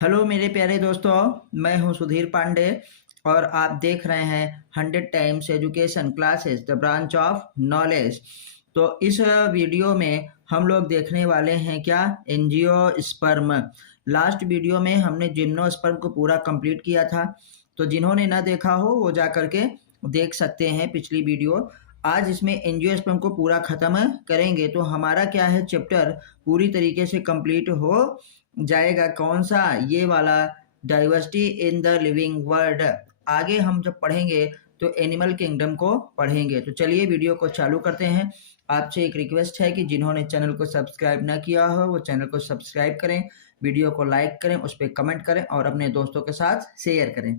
Hello मेरे प्यारे दोस्तों, मैं हूं सुधीर पांडे और आप देख रहे हैं 100 times education classes the branch of knowledge. तो इस वीडियो में हम लोग देखने वाले हैं क्या, एंजियोस्पर्म। लास्ट वीडियो में हमने जिम्नोस्पर्म को पूरा कंप्लीट किया था, तो जिन्होंने ना देखा हो वो जा करके देख सकते हैं पिछली वीडियो। आज इसमें एंजियोस्पर्म को पूरा खत्म करेंगे तो हमारा क्या है, चैप्टर पूरी तरीके से कंप्लीट हो जाएगा। कौन सा? ये वाला, diversity in the living world. आगे हम जब पढ़ेंगे तो एनिमल किंगडम को पढ़ेंगे। तो चलिए वीडियो को चालू करते हैं। आपसे एक रिक्वेस्ट है कि जिन्होंने चैनल को सब्सक्राइब ना किया हो वो चैनल को सब्सक्राइब करें, वीडियो को लाइक करें, उस पर कमेंट करें और अपने दोस्तों के साथ शेयर करें।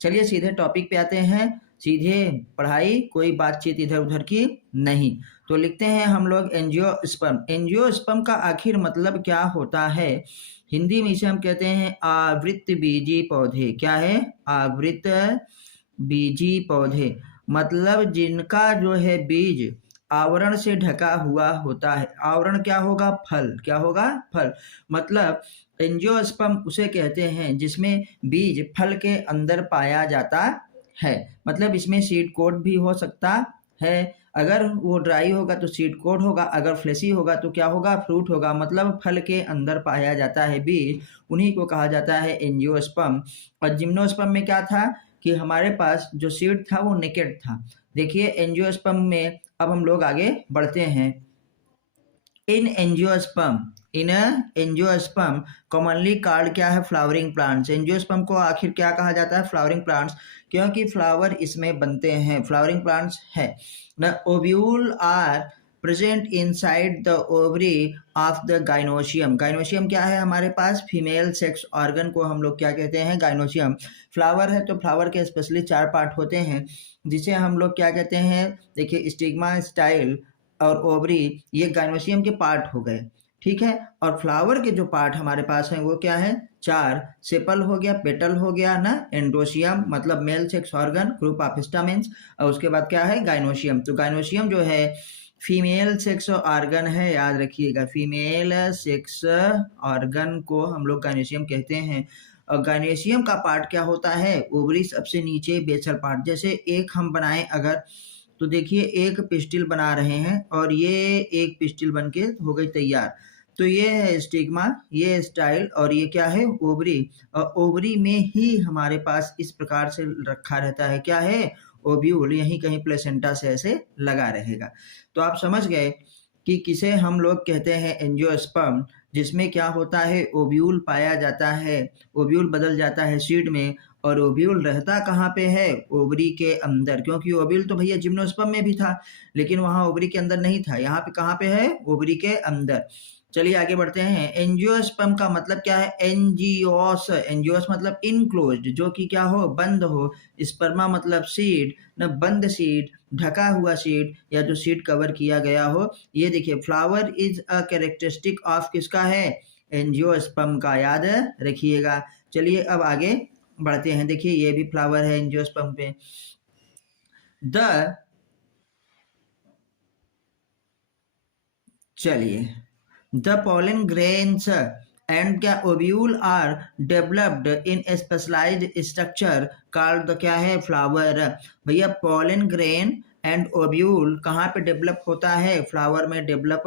चलिए सीधे टॉपिक पे आते हैं, सीधे पढ़ाई, कोई बातचीत इधर उधर की नहीं। तो लिखते हैं हम लोग एंजियोस्पर्म। एंजियोस्पर्म का आखिर मतलब क्या होता है? हिंदी में इसे हम कहते हैं आवृत बीजी पौधे। क्या है? आवृत बीजी पौधे, मतलब जिनका जो है बीज आवरण से ढका हुआ होता है। आवरण क्या होगा? फल। क्या होगा? फल। मतलब एंजियोस्पर्म उसे कहते हैं जिसमें बीज फल के अंदर पाया जाता है। मतलब इसमें सीड कोड भी हो सकता है। अगर वो ड्राई होगा तो सीड कोड होगा, अगर फ्लेशी होगा तो क्या होगा? फ्रूट होगा। मतलब फल के अंदर पाया जाता है बीज, उन्हीं को कहा जाता है एंजियोस्पर्म। और जिम्नोस्पर्म में क्या था कि हमारे पास जो सीड था वो नेकेड था। देखिए एंजियोस्पर्म में अब हम लोग आगे बढ़ते हैं। इन एंजियोस्पर्म कॉमनली कॉल्ड क्या है? Flowering plants. एंजियोस्पर्म को आखिर क्या कहा जाता है? फ्लावरिंग प्लांट्स, क्योंकि फ्लावर इसमें बनते हैं। फ्लावरिंग प्लांट्स है ना। Ovule are present inside the ovary of the gynoecium. Gynoecium क्या है हमारे पास? फीमेल सेक्स ऑर्गन को हम लोग क्या कहते हैं? गाइनोशियम। फ्लावर है तो फ्लावर के स्पेशली 4 पार्ट होते हैं जिसे हम लोग क्या कहते हैं? देखिए स्टिग्मा, स्टाइल और ओवरी, ये गाइनोशियम के पार्ट हो गए। ठीक है। और फ्लावर के जो पार्ट हमारे पास हैं वो क्या है? 4। सेपल हो गया, पेटल हो गया ना, एंडोशियम मतलब male sex organ, group of stamens, और उसके बाद क्या है? गाइनोशियम। तो गाइनोशियम जो है फीमेल सेक्स ऑर्गन है, याद रखिएगा, फीमेल सेक्स ऑर्गन को हम लोग गाइनोशियम कहते हैं। और गाइनोशियम का पार्ट क्या होता है? ओवरी सबसे नीचे, बेसल पार्ट। जैसे एक हम बनाएं अगर, तो देखिए एक पिस्टिल बना रहे हैं और ये एक पिस्टिल बनके हो गई तैयार। तो ये है स्टिग्मा, ये स्टाइल, और ये क्या है? ओवरी। और ओवरी में ही हमारे पास इस प्रकार से रखा रहता है, क्या है? ओव्यूल। यहीं कहीं प्लेसेंटा से ऐसे लगा रहेगा। तो आप समझ गए कि किसे हम लोग कहते हैं? एंजियोस्पर्म, जिसमें क्या होता है? ओव्यूल पाया जाता है। ओव्यूल बदल जाता है सीड में, और ओव्यूल रहता कहाँ पे है? ओवरी के अंदर। क्योंकि ओव्यूल तो भैया जिम्नोस्पर्म में भी था, लेकिन वहां ओवरी के अंदर नहीं था। यहाँ पे कहाँ पे है? ओवरी के अंदर। चलिए आगे बढ़ते हैं। एंजियोस्पर्म का मतलब क्या है? एनजीओस। एनजीओस मतलब इनक्लोज्ड, जो कि क्या हो? बंद हो। स्पर्मा मतलब सीड न, बंद सीड, ढका हुआ सीड, या जो सीड कवर किया गया हो। ये देखिए flower is a characteristic of किसका है? एंजियोस्पर्म का, याद रखिएगा। चलिए अब आगे बढ़ते हैं। देखिए ये भी फ्लावर है एंजियोस्पर्म पे। द चलिए द pollen grains and क्या ovule are developed in specialised structure called the क्या है? फ्लावर। भैया pollen ग्रेन एंड ओव्यूल कहाँ पे डेवलप होता है? फ्लावर में डेवलप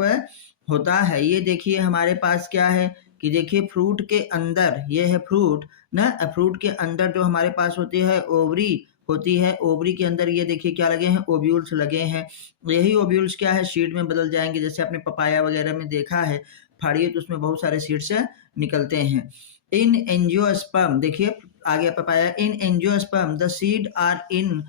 होता है। ये देखिए हमारे पास क्या है कि देखिए फ्रूट के अंदर, ये है फ्रूट ना, फ्रूट के अंदर जो हमारे पास होती है ओवरी होती है। ओवरी के अंदर ये देखिए क्या लगे हैं? ओव्यूल्स लगे हैं। यही ओव्यूल्स क्या है? सीड में बदल जाएंगे। जैसे आपने पपाया वगैरह में देखा है, फाड़िए तो उसमें बहुत सारे सीड्स निकलते हैं। इन एंजियोस्पर्म, देखिए आगे papaya, in angiosperm the seed are in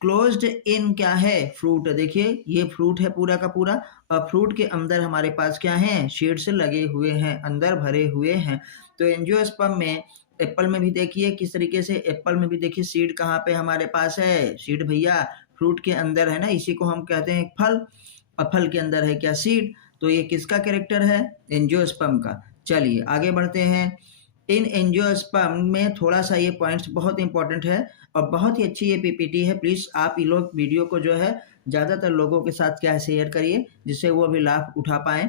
closed in क्या है? फ्रूट। देखिए ये फ्रूट है पूरा का पूरा, और फ्रूट के अंदर हमारे पास क्या है? सीड्स लगे हुए हैं, अंदर भरे हुए हैं। तो एंजियोस्पर्म में, एप्पल में भी देखिए किस तरीके से, एप्पल में भी देखिए सीड कहाँ पे हमारे पास है? सीड भैया फ्रूट के अंदर है ना, इसी को हम कहते हैं फल, और फल के अंदर है क्या? सीड। तो ये किसका कैरेक्टर है? एंजियोस्पर्म का। चलिए आगे बढ़ते हैं। इन एंजियोस्पर्म में थोड़ा सा ये पॉइंट्स बहुत इंपॉर्टेंट है और बहुत ही अच्छी ये पीपीटी है। प्लीज़ आप ये लोग वीडियो को जो है ज़्यादातर लोगों के साथ क्या शेयर करिए, जिससे वो भी लाभ उठा पाएँ।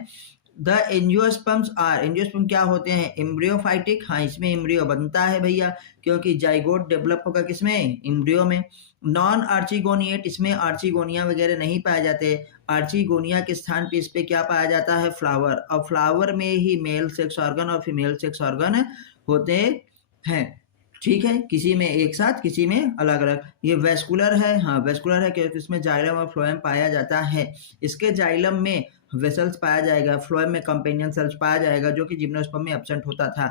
द एंजियोस्पर्म्स आर, एंजियोस्पर्म क्या होते हैं, एम्ब्रियोफाइटिक, हाँ इसमें एम्ब्रियो बनता है भैया, क्योंकि जाइगोट डेवलप होगा किसमें, एम्ब्रियो में। नॉन आर्चिगोनिएट, इसमें आर्चिगोनिया वगैरह नहीं पाए जाते। आर्चिगोनिया के स्थान पे इस पे क्या पाया जाता है, फ्लावर, और फ्लावर में ही मेल सेक्स ऑर्गन और फीमेल सेक्स ऑर्गन होते हैं, ठीक है, किसी में एक साथ किसी में अलग अलग। ये वेस्कुलर है, हाँ वेस्कुलर है क्योंकि इसमें जाइलम और फ्लोएम पाया जाता है। इसके जाइलम में वेसल्स पाया जाएगा, फ्लोएम में कंपेनियन सेल्स पाया जाएगा, जो कि जिम्नोस्पर्म में एब्सेंट होता था।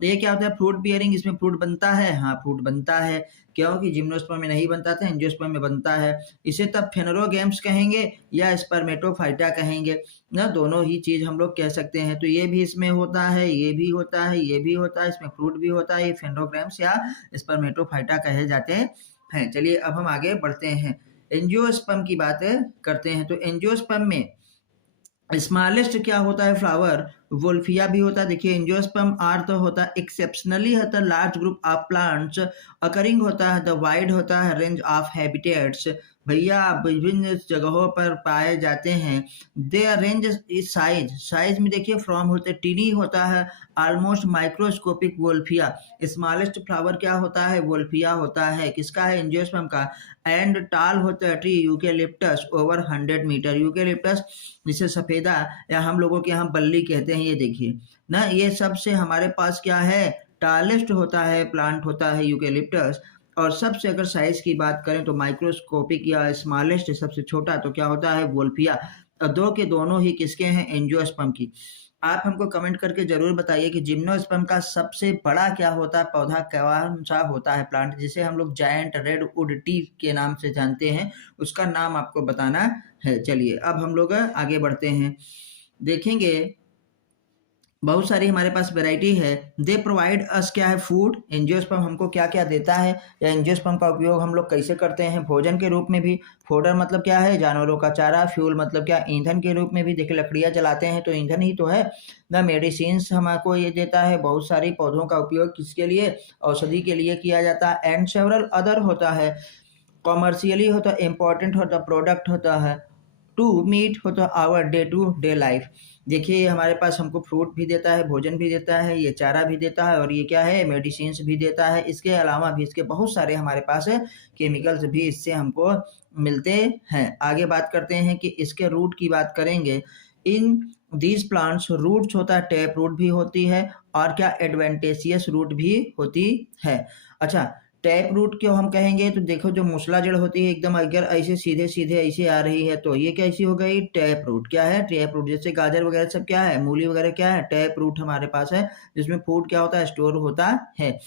तो ये क्या होता है, फ्रूट बियरिंग, इसमें फ्रूट बनता है, हाँ फ्रूट बनता है, क्योंकि जिम्नोस्पर्म में नहीं बनता था, एंजियोस्पर्म में बनता है। इसे तब फेनोरोगैम्स कहेंगे या स्पर्मेटोफाइटा कहेंगे ना, दोनों ही चीज हम लोग कह सकते हैं। तो ये भी इसमें होता है, ये भी होता है, ये भी होता है, इसमें फ्रूट भी होता है, ये फेनोग्राम्स या स्पर्मेटोफाइटा कहे जाते हैं। चलिए अब हम आगे बढ़ते हैं, एंजियोस्पर्म की बात करते हैं। तो एंजियोस्पर्म में स्मॉलेस्ट क्या होता है, फ्लावर, वोल्फिया भी होता है। देखिए एंजियोस्पर्म आर तो होता है एक्सेप्शनली होता है large group of plants occurring होता है, द वाइड होता है रेंज ऑफ हैबिटेट्स, भैया विभिन्न जगहों पर पाए जाते हैं। दे रेंज इज साइज, साइज में देखिए फ्रॉम होते टीनी होता है, almost microscopic Wolffia. Smallest flower क्या होता है, वोल्फिया होता है, किसका है, एंजियोस्पर्म का। एंड टाल होता है tree eucalyptus over 100 metre, eucalyptus जिसे सफेदा या हम लोगों के यहाँ बल्ली कहते हैं, ये देखिए ना, ये सबसे हमारे पास क्या है, टालेस्ट होता है प्लांट होता है यूकेलिप्टस। और सबसे अगर साइज की बात करें तो माइक्रोस्कोपिक या स्मॉलेस्ट सबसे छोटा तो क्या होता है, वोल्फिया। और दो के दोनों ही किसके हैं, एंजियोस्पर्म की। आप हमको कमेंट करके जरूर बताइए कि जिम्नोस्पर्म का सबसे बड़ा क्या होता है, पौधा कौन सा होता है, प्लांट जिसे हम लोग जायंट रेडवुड टी के नाम से जानते हैं, उसका नाम आपको बताना है। चलिए अब हम लोग आगे बढ़ते हैं, देखेंगे बहुत सारी हमारे पास वैरायटी है। दे प्रोवाइड अस क्या है, फूड, एंजियोस्पर्म हमको क्या क्या देता है, या एंजियोस्पर्म का उपयोग हम लोग कैसे करते हैं, भोजन के रूप में भी, फोडर मतलब क्या है, जानवरों का चारा, फ्यूल मतलब क्या, ईंधन के रूप में भी, देखिए लकड़ियाँ जलाते हैं तो ईंधन ही तो है ना, मेडिसिन्स हमको ये देता है, बहुत सारी पौधों का उपयोग किसके लिए, औषधि के लिए किया जाता है। एंड सेवरल अदर होता है, कॉमर्शियली होता है, इम्पोर्टेंट होता है, प्रोडक्ट होता है, टू मीट होता है our day to day life. देखिए हमारे पास हमको फ्रूट भी देता है, भोजन भी देता है, ये चारा भी देता है, और ये क्या है, मेडिसिन्स भी देता है। इसके अलावा भी इसके बहुत सारे हमारे पास केमिकल्स भी इससे हमको मिलते हैं। आगे बात करते हैं कि इसके रूट की बात करेंगे। इन दीज प्लांट्स रूट्स होता है, टैप रूट भी होती है, और क्या एडवेंटेशियस रूट भी होती है। अच्छा, टैप रूट क्यों हम कहेंगे, तो देखो जो मूसला जड़ होती है एकदम, अगर ऐसे सीधे सीधे ऐसे आ रही है तो ये कैसी हो गई, टैप रूट। क्या है, टैप रूट। जैसे गाजर वगैरह सब क्या है, मूली वगैरह क्या है, टैप रूट हमारे पास है, जिसमें फूड क्या होता है, स्टोर होता है।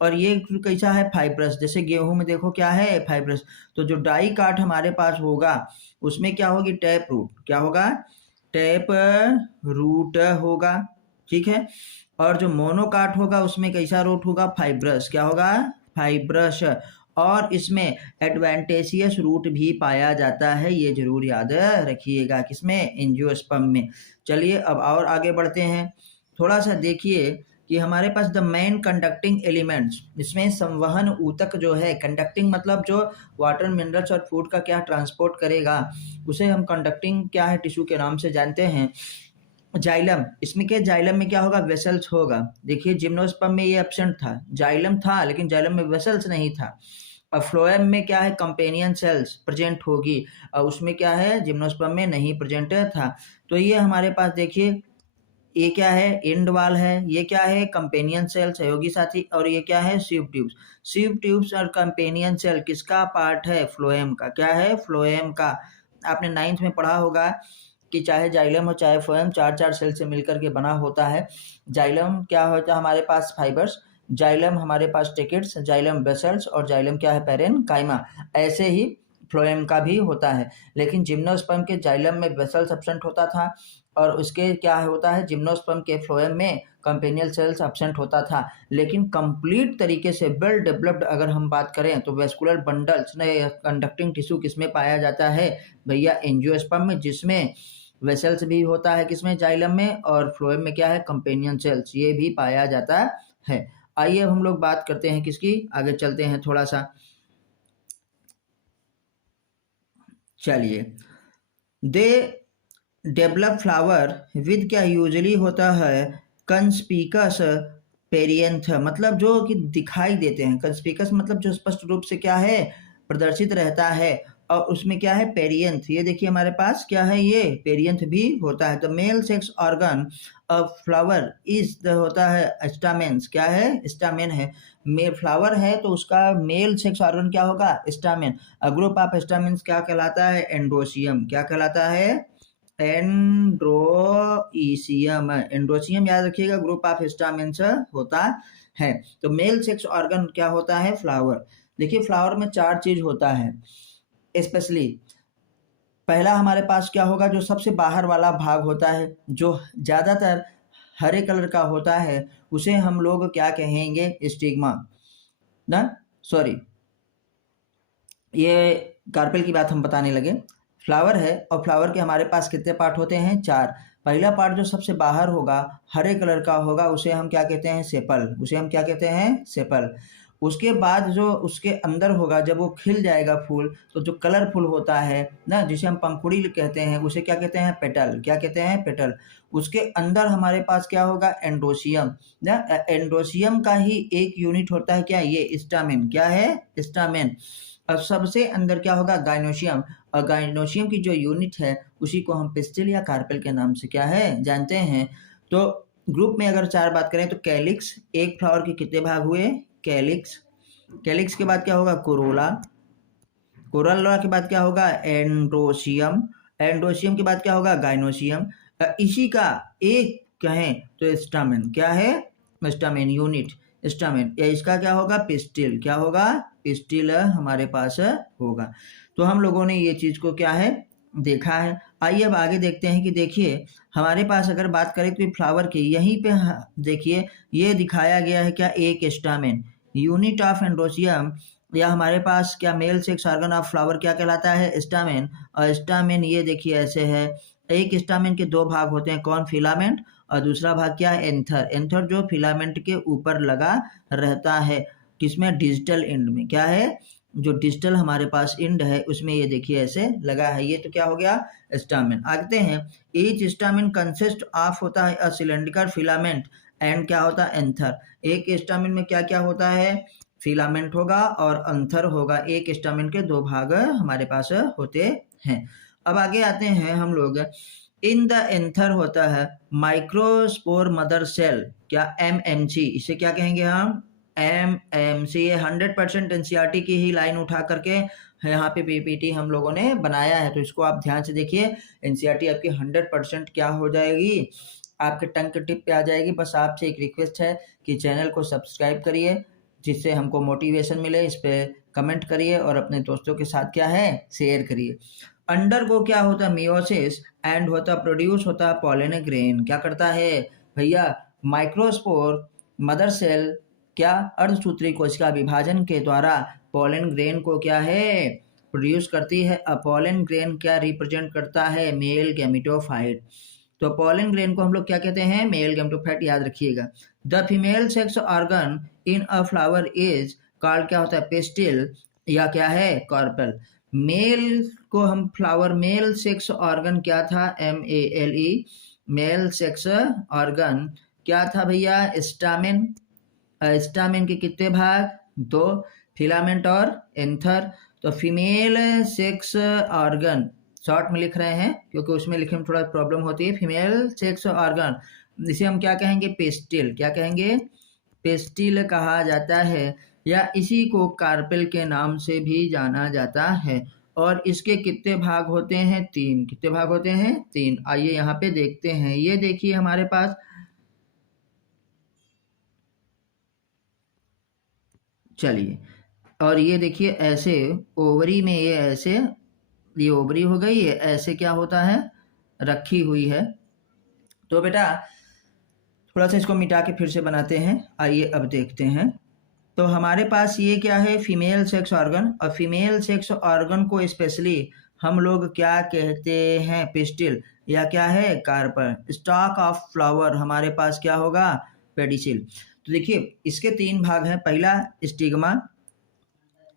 और ये कैसा है, फाइब्रस, जैसे गेहूं में देखो क्या है, फाइब्रस। तो जो डाई काट हमारे पास होगा उसमें क्या होगी, टैप रूट, क्या होगा, टैप रूट होगा, ठीक है। और जो मोनोकाट होगा उसमें कैसा रूट होगा, फाइब्रस, क्या होगा, फाइब्रस। और इसमें एडवेंटेशियस रूट भी पाया जाता है, ये जरूर याद रखिएगा, किसमें, एंजियोस्पर्म में। चलिए अब और आगे बढ़ते हैं, थोड़ा सा देखिए कि हमारे पास द मेन कंडक्टिंग एलिमेंट्स, इसमें संवहन ऊतक जो है, कंडक्टिंग मतलब जो वाटर मिनरल्स और फूड का क्या ट्रांसपोर्ट करेगा, उसे हम कंडक्टिंग क्या है टिश्यू के नाम से जानते हैं। जाइलम, इसमें क्या, जाइलम में क्या होगा, वेसल्स होगा। देखिए जिम्नोस्पर्म में ये एब्सेंट था, जाइलम था लेकिन जाइलम में वेसल्स नहीं था। और फ्लोएम में क्या है, कंपेनियन सेल्स प्रेजेंट होगी, और उसमें क्या है, जिम्नोस्पर्म में नहीं प्रेजेंट था। तो ये हमारे पास देखिए, ये क्या है, एंड वाल है, ये क्या है, कंपेनियन सेल, सहयोगी साथी, और ये क्या है, सीव ट्यूब्स। सीव ट्यूब्स और कंपेनियन सेल किसका पार्ट है, फ्लोएम का, क्या है, फ्लोएम का। आपने 9th में पढ़ा होगा कि चाहे जाइलम हो चाहे फ्लोएम, चार चार सेल से मिलकर के बना होता है। जाइलम क्या होता है हमारे पास, फाइबर्स, जाइलम हमारे पास टिकेट्स, जाइलम वेसल्स, और जाइलम क्या है, पैरेनकाइमा। ऐसे ही फ्लोएम का भी होता है, लेकिन जिम्नोस्पर्म के जाइलम में वेसल्स एब्सेंट होता था, और उसके क्या होता है, जिम्नोस्पर्म के फ्लोएम में कंपेनियल सेल्स एब्सेंट होता था। लेकिन कंप्लीट तरीके से वेल डेवलप्ड अगर हम बात करें तो वेस्कुलर बंडल्स ने कंडक्टिंग टिश्यू किसमें पाया जाता है, भैया एंजियोस्पर्म में, जिसमें वेसल्स भी होता है किसमें, जाइलम में, और फ्लोएम में क्या है, कंपेनियन सेल्स, ये भी पाया जाता है। आइए अब हम लोग बात करते हैं किसकी, आगे चलते हैं थोड़ा सा, चलिए। दे डेवलप फ्लावर विद क्या यूजली होता है कंस्पीकस पेरियंथ, मतलब जो कि दिखाई देते हैं। कंस्पीकस मतलब जो स्पष्ट रूप से क्या है प्रदर्शित रहता है, और उसमें क्या है पेरियंथ। ये देखिए हमारे पास क्या है, ये पेरियंथ भी होता है। The mail sex organ of flower is the होता है स्टामेन्स, क्या है स्टामेन है। मे फ्लावर है तो उसका मेल सेक्स ऑर्गन क्या होगा स्टामेन। ग्रुप ऑफ स्टामेन्स क्या कहलाता है एंड्रोशियम, क्या कहलाता है एंड्रोइसियम। एंड्रोसियम याद रखिएगा, ग्रुप ऑफ स्टामेन्स होता है। तो मेल सेक्स ऑर्गन क्या होता है फ्लावर। देखिए फ्लावर में चार चीज होता है स्पेशली। पहला हमारे पास क्या होगा, जो सबसे बाहर वाला भाग होता है जो ज्यादातर हरे कलर का होता है, उसे हम लोग क्या कहेंगे स्टिग्मा ना, सॉरी ये कार्पेल की बात हम बताने लगे। फ्लावर है और फ्लावर के हमारे पास कितने पार्ट होते हैं चार। पहला पार्ट जो सबसे बाहर होगा हरे कलर का होगा उसे हम क्या कहते हैं सेपल, उसे हम क्या कहते हैं सेपल। उसके बाद जो उसके अंदर होगा जब वो खिल जाएगा फूल, तो जो कलरफुल होता है ना जिसे हम पंखुड़ी कहते हैं उसे क्या कहते हैं पेटल, क्या कहते हैं पेटल। उसके अंदर हमारे पास क्या होगा एंड्रोसियम ना, एंड्रोसियम का ही एक यूनिट होता है क्या ये स्टामेन, क्या है स्टामेन। अब सबसे अंदर क्या होगा गाइनोशियम, और गाइनोशियम की जो यूनिट है उसी को हम पिस्टिल या कार्पेल के नाम से क्या है जानते हैं। तो ग्रुप में अगर चार बात करें तो कैलिक्स, एक फ्लावर के कितने भाग हुए कैलिक्स। कैलिक्स के बाद क्या होगा कोरोला, कोरोला के बाद क्या होगा एंड्रोशियम, एंड्रोशियम के बाद क्या होगा गाइनोशियम। इसी का एक कहें तो स्टामेन, क्या है स्टामेन यूनिट स्टामेन, या इसका क्या होगा पिस्टिल, क्या होगा पिस्टिल हमारे पास होगा। तो हम लोगों ने ये चीज को क्या है देखा है। आइए अब आगे देखते हैं कि देखिए हमारे पास अगर बात करें तो फ्लावर की यहीं पे देखिए ये दिखाया गया है क्या एक स्टामेन यूनिट ऑफ एंड्रोशियम, या हमारे पास क्या mail sex organ of flower क्या कहलाता है स्टामेन। और स्टामेन ये देखिए ऐसे है, एक स्टामेन के दो भाग होते हैं कौन फिलामेंट, और दूसरा भाग क्या है एंथर, एंथर जो फिलामेंट के ऊपर लगा रहता है किसमें डिजिटल एंड में, क्या है जो डिजिटल हमारे पास एंड है उसमें ये देखिए ऐसे लगा है। ये तो क्या हो गया स्टामेन। आगे हैं ईच स्टामेन कंसिस्ट ऑफ होता है अ सिलेंड्रिकल फिलामेंट एंड क्या होता है एंथर। एक स्टामेन में क्या क्या होता है फिलामेंट होगा और अंथर होगा, एक स्टामेन के दो भाग हमारे पास होते हैं। अब आगे आते हैं हम लोग, इन द एंथर होता है माइक्रोस्पोर मदर सेल, क्या एमएमसी, इसे क्या कहेंगे हम एमएमसी। ये 100% एनसीईआरटी की ही लाइन उठा करके यहाँ पे पीपीटी हम लोगों ने बनाया है, तो इसको आप ध्यान से देखिए। एनसीईआरटी आपकी 100% क्या हो जाएगी आपके टंग के टिप पे आ जाएगी। बस आपसे एक रिक्वेस्ट है कि चैनल को सब्सक्राइब करिए जिससे हमको मोटिवेशन मिले, इस पे कमेंट करिए और अपने दोस्तों के साथ क्या है शेयर करिए। अंडर को क्या होता है मियोसिस एंड होता प्रोड्यूस होता है पॉलन ग्रेन, क्या करता है भैया माइक्रोस्पोर मदर सेल क्या अर्धसूत्री कोशिका विभाजन के द्वारा पॉलन ग्रेन को क्या है प्रोड्यूस करती है। पॉलन ग्रेन क्या रिप्रेजेंट करता है मेल गैमेटोफाइट, तो पॉलन ग्रेन को हम लोग क्या कहते हैं मेल गैमेटोफाइट याद रखिएगा। The female sex organ in a flower is called क्या होता है पेस्टिल या क्या है कार्पेल। मेल को हम फ्लावर मेल सेक्स ऑर्गन क्या था MELE, मेल सेक्स ऑर्गन क्या था भैया स्टामेन। स्टामेन के कितने भाग दो फिलामेंट और एंथर। तो फीमेल सेक्स ऑर्गन शॉर्ट में लिख रहे हैं क्योंकि उसमें लिखने में थोड़ा प्रॉब्लम होती है। फीमेल सेक्स ऑर्गन इसे हम क्या कहेंगे पेस्टिल, क्या कहेंगे पेस्टिल कहा जाता है, या इसी को कार्पेल के नाम से भी जाना जाता है। और इसके कितने भाग होते हैं तीन, कितने भाग होते हैं तीन। आइए यहाँ पे देखते हैं, ये देखिए हमारे पास चलिए, और ये देखिए ऐसे ओवरी में ये ऐसे ये ओवरी हो गई, ये ऐसे क्या होता है रखी हुई है। तो बेटा थोड़ा सा इसको मिटा के फिर से बनाते हैं, आइए अब देखते हैं। तो हमारे पास ये क्या है फीमेल सेक्स ऑर्गन, और फीमेल सेक्स ऑर्गन को स्पेशली हम लोग क्या कहते हैं पिस्टिल या क्या है कार्पर। स्टॉक ऑफ फ्लावर हमारे पास क्या होगा पेडिसिल। तो देखिए इसके तीन भाग हैं, पहला स्टिग्मा,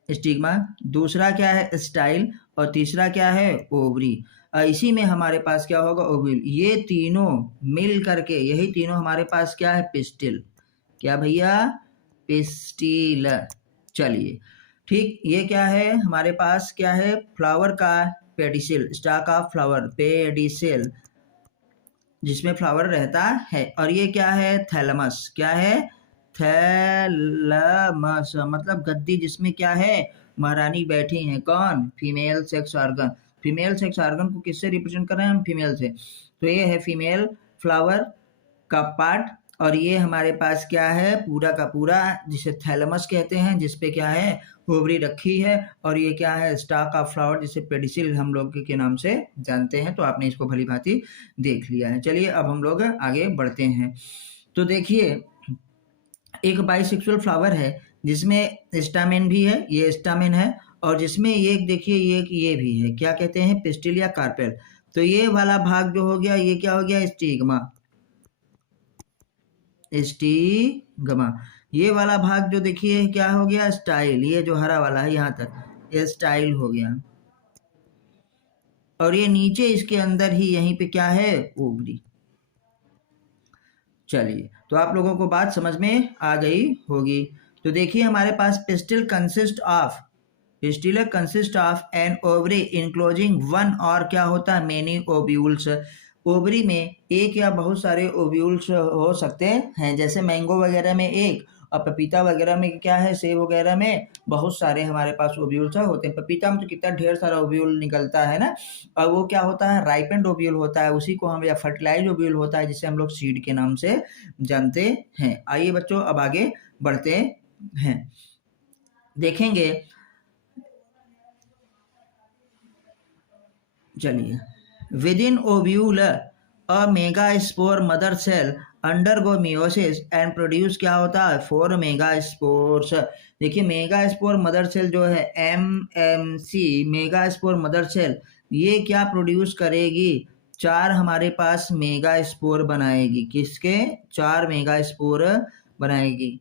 स्टिग्मा, दूसरा क्या है स्टाइल, और तीसरा क्या है ओवरी। इसी में हमारे पास क्या होगा ओव्यूल। ये तीनों मिल करके, यही तीनों हमारे पास क्या है पिस्टिल। क्या भैया? पिस्टिल। चलिए ठीक, ये क्या है हमारे पास, क्या है फ्लावर का pedicel, stock of flower pedicel, जिसमें फ्लावर रहता है। और ये क्या है थैलमस, क्या है थैलमस, मतलब गद्दी जिसमें क्या है महारानी बैठी हैं। कौन? Female sex organ. Female sex organ को किससे रिप्रेजेंट कर रहे हैं हम? फीमेल से। तो ये है फीमेल फ्लावर का पार्ट। और ये हमारे पास क्या है पूरा का पूरा, जिसे थैलमस कहते हैं, जिसपे क्या है ओवरी रखी है। और ये क्या है स्टाक ऑफ फ्लावर, जिसे पेडिसिल हम लोग के नाम से जानते हैं। तो आपने इसको भली भांति देख लिया है। चलिए अब हम लोग आगे बढ़ते हैं। तो देखिए एक बाइसेक्सुअल फ्लावर है जिसमें स्टामेन भी है, ये स्टामेन है, और जिसमें ये देखिए ये भी है, क्या कहते हैं पिस्टिल या कार्पेल। तो ये वाला भाग जो हो गया ये क्या हो गया स्टिग्मा, स्टिग्मा। ये वाला भाग जो देखिए क्या हो गया स्टाइल, ये जो हरा वाला है यहाँ तक ये स्टाइल हो गया। और ये नीचे इसके अंदर ही यहीं पे क्या है ओवरी। चलिए तो आप लोगों को बात समझ में आ गई होगी। तो देखिए हमारे पास pistil consist of an ovary enclosing one, और क्या होता है मेनी ओव्यूल्स। ओवरी में एक या बहुत सारे ओव्यूल्स हो सकते हैं, जैसे मैंगो वगैरह में एक, और पपीता वगैरह में क्या है सेब वगैरह में बहुत सारे हमारे पास ओव्यूल्स होते हैं। पपीता में तो कितना ढेर सारा ओव्यूल निकलता है ना। और वो क्या होता है राइपेंड ओव्यूल होता है, उसी को हम, या फर्टिलाइज ओव्यूल होता है जिसे हम लोग सीड के नाम से जानते हैं। आइए बच्चों अब आगे बढ़ते हैं, देखेंगे। चलिए within ovule a megaspore mother cell undergo meiosis and produce क्या होता है 4 मेगास्पोर्स। देखिए मेगास्पोर मदर सेल जो है MMC मेगास्पोर मदर सेल, ये क्या प्रोड्यूस करेगी 4 हमारे पास मेगास्पोर बनाएगी। किसके? 4 मेगास्पोर बनाएगी।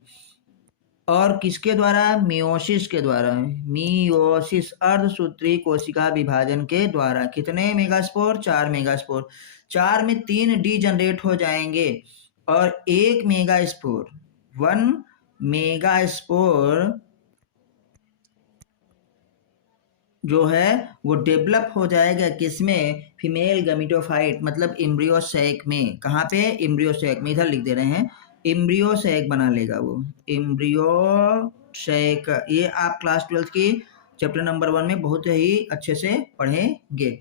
और किसके द्वारा? मियोसिस के द्वारा। मियोसिस अर्धसूत्री कोशिका विभाजन के द्वारा। कितने मेगास्पोर? 4 मेगास्पोर। 4 में 3 डी जनरेट हो जाएंगे और 1 मेगास्पोर 1 मेगास्पोर जो है वो डेवलप हो जाएगा किसमें? फीमेल गमीटोफाइट, मतलब एम्ब्रियो सैक में। कहाँ पे? एम्ब्रियो सैक में। इधर लिख दे रहे हैं एम्ब्रियो सैक बना लेगा वो, एम्ब्रियो सैक। ये आप क्लास 12 की चैप्टर नंबर 1 में बहुत ही अच्छे से पढ़ेंगे।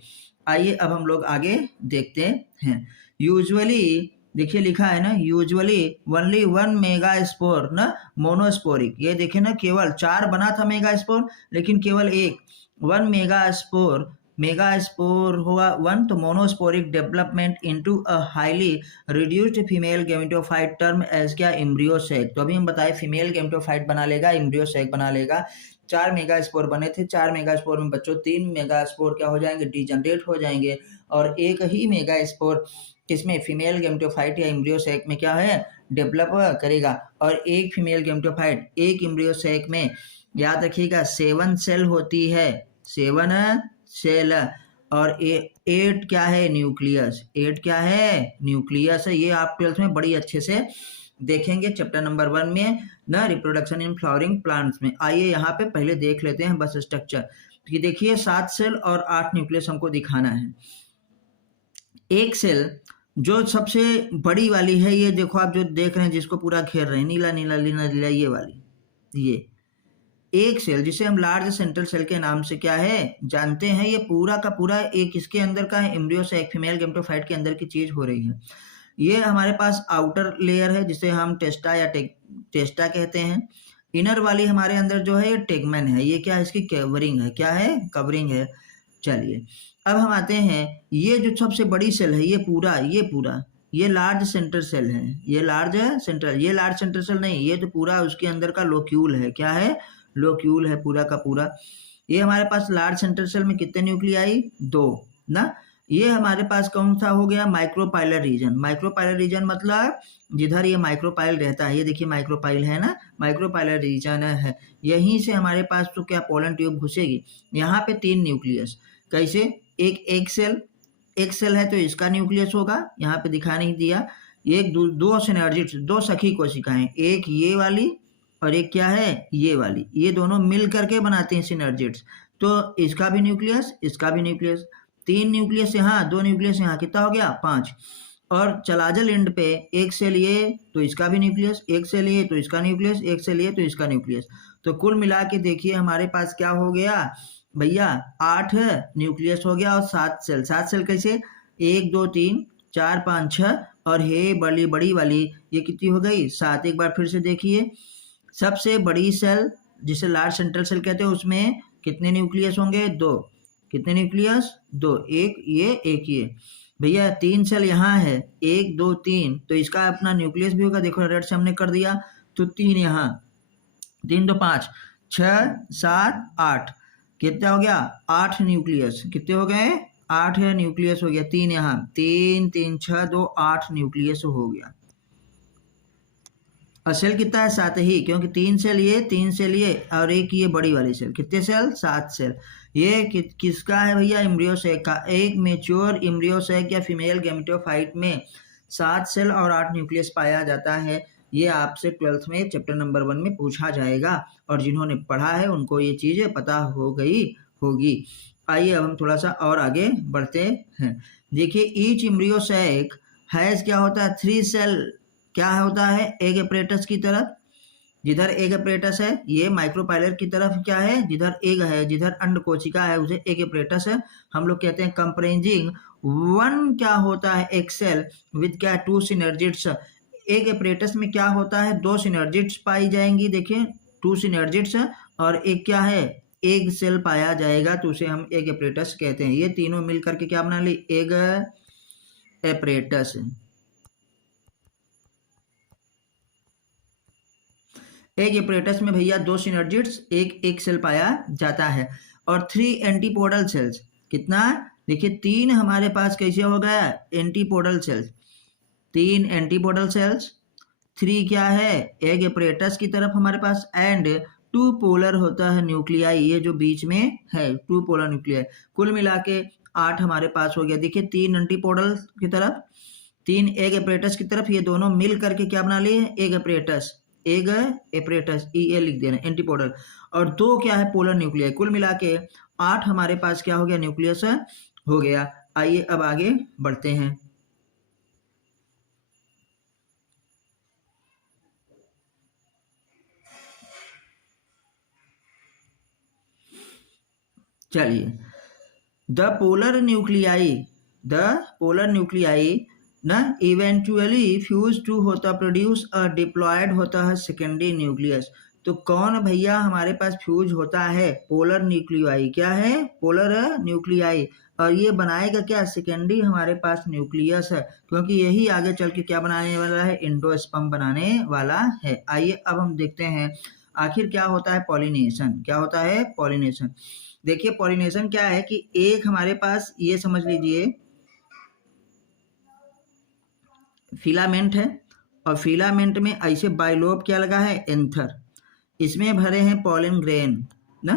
आइए अब हम लोग आगे देखते हैं। यूजुअली देखिए लिखा है ना, यूजुअली ओनली 1 मेगास्पोर ना मोनोस्पोरिक। ये देखे ना केवल 4 बना था मेगास्पोर, लेकिन केवल 1 मेगास्पोर हुआ 1, तो monosporic development into a highly reduced female gametophyte term as क्या एम्ब्रियो सैक। तो अभी हम बताए फीमेल गैमेटोफाइट बना लेगा, एम्ब्रियो सैक बना लेगा। 4 मेगास्पोर बने थे, 4 मेगास्पोर में बच्चों 3 मेगास्पोर क्या हो जाएंगे डीजनरेट हो जाएंगे, और एक ही मेगास्पोर इसमें फीमेल गैमेटोफाइट या एम्ब्रियो सैक में क्या है डेवलप करेगा। और एक फीमेल गैमेटोफाइट एक एम्ब्रियो सैक में याद रखिएगा 7 सेल होती है, 7 सेल, और 8 क्या है न्यूक्लियस, 8 क्या है न्यूक्लियस है। ये आप 12th में बड़ी अच्छे से देखेंगे चैप्टर नंबर 1 में ना, रिप्रोडक्शन इन फ्लावरिंग प्लांट्स में। आइए यहाँ पे पहले देख लेते हैं बस स्ट्रक्चर। कि देखिए 7 सेल और 8 न्यूक्लियस हमको दिखाना है। एक सेल जो सबसे बड़ी वाली है, ये देखो आप जो देख रहे हैं जिसको पूरा घेर रहे हैं नीला नीला नीला नीला, ये वाली, ये एक सेल जिसे हम लार्ज सेंट्रल सेल के नाम से क्या है जानते हैं, ये पूरा का पूरा एक इसके अंदर का है एम्ब्रियो से एक फीमेल गैमेटोफाइट के अंदर की चीज हो रही है। ये हमारे पास आउटर लेयर है जिसे हम टेस्टा या टेस्टा कहते हैं। इनर वाली हमारे अंदर जो है ये टेगमेन है, ये क्या है इसकी कवरिंग है, क्या है कवरिंग है। चलिए अब हम आते हैं, ये जो सबसे बड़ी सेल है ये पूरा ये लार्ज सेंटर सेल है, ये लार्ज सेंटर सेल नहीं, ये तो पूरा उसके अंदर का लोक्यूल है, क्या है लोक्यूल है पूरा का पूरा। ये हमारे पास लार्ज सेंटर सेल में कितने न्यूक्लियाई 2 ना, ये हमारे पास कौन सा हो गया, माइक्रोपाइलर रीजन। माइक्रोपाइलर रीजन मतलब जिधर ये माइक्रोपाइल रहता है, ये देखिए माइक्रोपाइल है ना, माइक्रोपाइलर रीजन है, यहीं से हमारे पास तो क्या पोलन ट्यूब घुसेगी। यहाँ पे 3 न्यूक्लियस, कैसे, एक सेल, एक सेल है तो इसका न्यूक्लियस होगा, यहाँ पे दिखा नहीं दिया, एक दो सिनर्जिड्स, 2 सखी कोशिकाएं, एक ये वाली और एक क्या है ये वाली, ये दोनों मिल करके बनाते हैं सिनर्जिड्स। तो इसका भी न्यूक्लियस, इसका भी न्यूक्लियस, 3 न्यूक्लियस यहाँ, 2 न्यूक्लियस यहाँ, कितना हो गया 5। और चलाजल एंड पे एक सेल ये तो इसका भी न्यूक्लियस, एक सेल ये तो इसका न्यूक्लियस, एक सेल ये तो इसका न्यूक्लियस। तो कुल मिला के देखिए हमारे पास क्या हो गया भैया, 8 न्यूक्लियस हो गया और 7 सेल। 7 सेल कैसे, 1 2 3 4 5 6, और हे बड़ी बड़ी वाली ये कितनी हो गई 7। एक बार फिर से देखिए, सबसे बड़ी सेल जिसे लार्ज सेंट्रल सेल कहते हैं उसमें कितने न्यूक्लियस होंगे, 2। कितने न्यूक्लियस, 2, एक ये एक ये। भैया 3 सेल यहाँ है, 1 2 3, तो इसका अपना न्यूक्लियस भी होगा, देखो रेड से हमने कर दिया, तो 3 यहाँ, 3 2 5 6 7 8, कितना हो गया 8 न्यूक्लियस, कितने हो गए 8 न्यूक्लियस हो गया। 3 यहाँ, 3 3 6 2 8 न्यूक्लियस हो गया। और सेल कितना है 7 ही, क्योंकि 3 सेल ये, 3 सेल ये और एक ये बड़ी वाली सेल, कितने सेल 7 सेल। ये किसका है भैया, एम्ब्रियोसेक का। एक मेच्योर एम्ब्रियोसेक या फीमेल गैमेटोफाइट में 7 सेल और 8 न्यूक्लियस पाया जाता है। ये आपसे 12th में चैप्टर नंबर 1 में पूछा जाएगा, और जिन्होंने पढ़ा है उनको ये चीज़ें पता हो गई होगी। आइए अब हम थोड़ा सा और आगे बढ़ते हैं। देखिए ईच एम्ब्रियोसेक हैज़ क्या होता है, 3 सेल, क्या होता है एग अपरेटस की तरफ, जिधर एग अपरेटस है ये माइक्रोपाइलर की तरफ क्या है, जिधर एग है, जिधर अंड कोशिका है उसे एग अपरेटस है। हम लोग कहते हैं कंप्रेंजिंग 1 क्या होता है एक सेल विद क्या 2 सिनर्जिड्स। एग अपरेटस में क्या होता है, 2 सिनर्जिड्स पाई जाएंगी, देखिए 2 सिनर्जिड्स, और एक क्या है एग सेल पाया जाएगा, तो उसे हम एग अपरेटस कहते हैं। ये तीनों मिलकर के क्या बना ली, एग अपरेटस। एग अपरेटस में भैया 2 सिनर्जिड्स, एक सेल पाया जाता है, और 3 एंटीपोडल सेल्स, कितना, देखिए 3 हमारे पास कैसे हो गया एंटीपोडल सेल्स, 3 एंटीपोडल सेल्स, 3 क्या है एग अपरेटस की तरफ हमारे पास, एंड 2 पोलर होता है न्यूक्लियाई, ये जो बीच में है 2 पोलर न्यूक्लियाई। कुल मिला के 8 हमारे पास हो गया। देखिए 3 एंटीपोडल की तरफ, 3 एग अपरेटस की तरफ, ये दोनों मिल करके क्या बना लिए एग अपरेटस, एग अपरेटस ई लिख देना एंटीपोडल, और 2 क्या है पोलर न्यूक्लियाई। कुल मिला के 8 हमारे पास क्या हो गया न्यूक्लियस हो गया। आइए अब आगे बढ़ते हैं। चलिए द पोलर न्यूक्लियाई ना इवेंचुअली फ्यूज टू होता प्रोड्यूस डिप्लॉयड होता है सेकेंडरी न्यूक्लियस। तो कौन भैया हमारे पास फ्यूज होता है, पोलर न्यूक्लियाई, क्या है पोलर न्यूक्लियाई, और ये बनाएगा क्या सेकेंडरी हमारे पास न्यूक्लियस है, क्योंकि यही आगे चल के क्या बनाने वाला है एंडोस्पर्म बनाने वाला है। आइए अब हम देखते हैं आखिर क्या होता है पॉलिनेशन, क्या होता है पॉलिनेशन। देखिए पॉलिनेशन क्या है कि एक हमारे पास ये समझ लीजिए फिलामेंट है, और फिलामेंट में ऐसे बाइलोब क्या लगा है एंथर, इसमें भरे हैं पॉलन ग्रेन ना।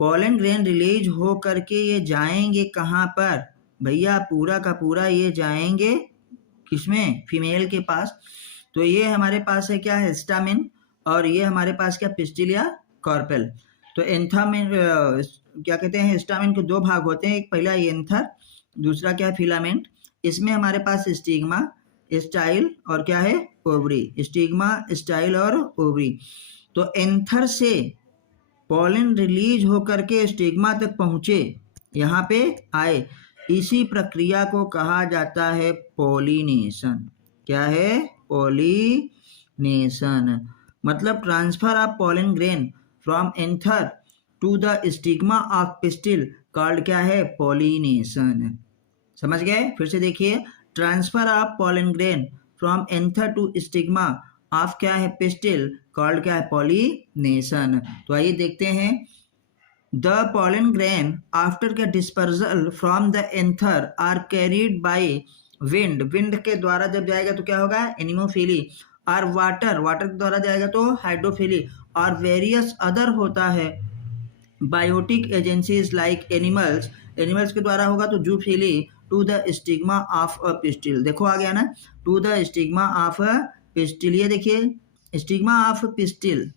पॉलन ग्रेन रिलीज हो करके ये जाएंगे कहाँ पर भैया, पूरा का पूरा ये जाएंगे किसमें, फीमेल के पास। तो ये हमारे पास है क्या है स्टामिन, और ये हमारे पास क्या पिस्टिल या कॉर्पेल। तो एंथा में क्या कहते हैं स्टामिन के 2 भाग होते हैं, एक पहला एंथर, दूसरा क्या है फिलामेंट। इसमें हमारे पास स्टिग्मा, स्टाइल और क्या है ओवरी, स्टिग्मा स्टाइल और ओवरी। तो एंथर से पॉलन रिलीज होकर के स्टिग्मा तक पहुंचे, यहाँ पे आए, इसी प्रक्रिया को कहा जाता है पॉलिनेशन। क्या है पॉलिनेशन, मतलब transfer of pollen grain from anther to the stigma of pistil called क्या है पॉलिनेशन। समझ गए, फिर से देखिए transfer of pollen grain from anther to stigma of क्या है पिस्टिल कॉल्ड क्या है पॉलिनेशन। तो आइए देखते हैं the pollen grain after the dispersal from the anther are carried by wind के द्वारा जब जाएगा तो क्या होगा, एनिमोफिली, और वाटर के द्वारा जाएगा तो हाइड्रोफिली, और वेरियस अदर होता है बायोटिक एजेंसीज लाइक एनिमल्स के द्वारा होगा तो zoophily, to the stigma of a pistil. देखो आ गया ना, to the stigma of a pistil, ये देखिए स्टिग्मा ऑफ पिस्टिल,